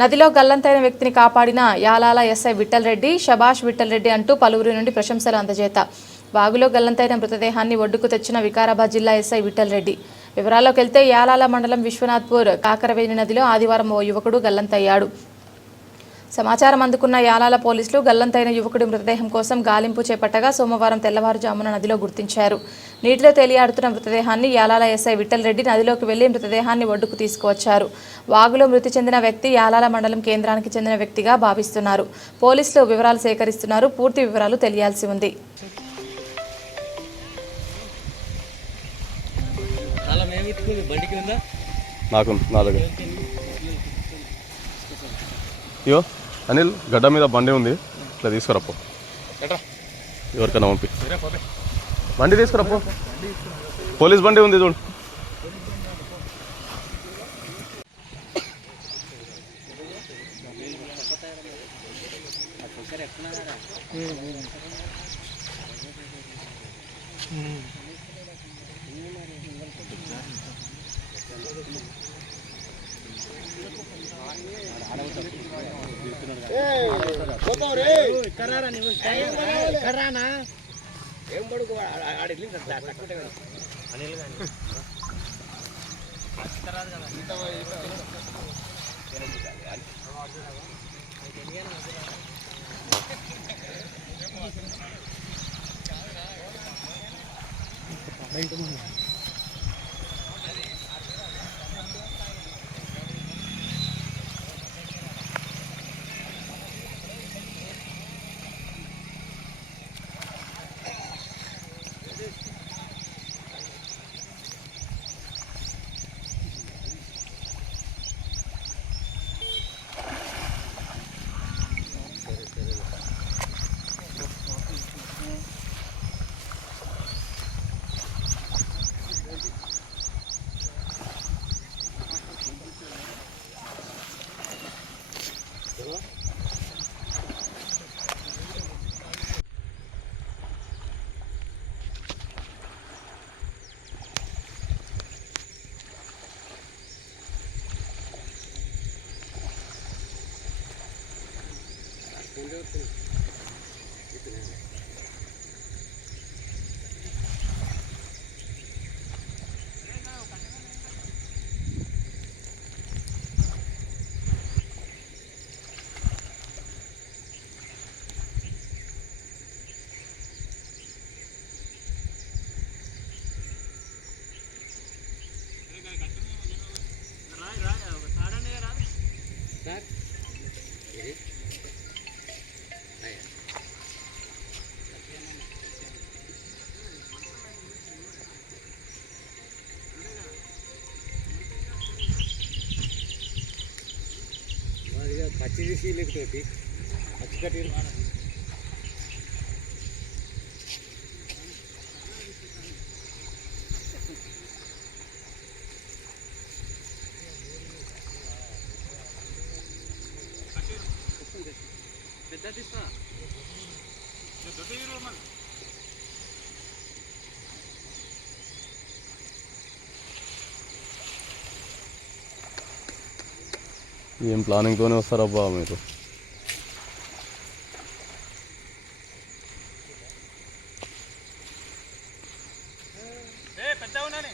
నదిలో గల్లంతైన వ్యక్తిని కాపాడిన యాలాల ఎస్ఐ విఠల్ రెడ్డి, శభాష్ విఠల్ రెడ్డి అంటూ పలువురి నుండి ప్రశంసలు అందజేత. వాగులో గల్లంతైన మృతదేహాన్ని ఒడ్డుకు తెచ్చిన వికారాబాద్ జిల్లా ఎస్ఐ విఠల్ రెడ్డి. వివరాల్లోకి వెళ్తే యాలాల మండలం విశ్వనాథ్పూర్ కాకరవేణి నదిలో ఆదివారం ఓ యువకుడు గల్లంతయ్యాడు. సమాచారం అందుకున్న యాలాల పోలీసులు గల్లంతైన యువకుడి మృతదేహం కోసం గాలింపు చేపట్టగా సోమవారం తెల్లవారుజామున నదిలో గుర్తించారు. నీటిలో తేలియాడుతున్న మృతదేహాన్ని యాలాల ఎస్ఐ విఠల్ రెడ్డి నదిలోకి వెళ్లి మృతదేహాన్ని ఒడ్డుకు తీసుకువచ్చారు. వాగులో మృతి చెందిన వ్యక్తి యాలాల మండలం కేంద్రానికి చెందిన వ్యక్తిగా భావిస్తున్నారు. పోలీసులు వివరాలు సేకరిస్తున్నారు. పూర్తి వివరాలు తెలియాల్సి ఉంది. అనిల్ గడ్డ మీద బండి ఉంది, ఇట్లా తీసుకురాపో. ఎవరికైనా పంపి బండి తీసుకురాపో. పోలీస్ బండి ఉంది చూడు. పచ్చి సీలితోటి పచ్చి కట్టి పెద్ద తీస్తా ఏం ప్లానింగ్తోనే వస్తారబ్బా మీరు. పెద్ద ఉన్నానే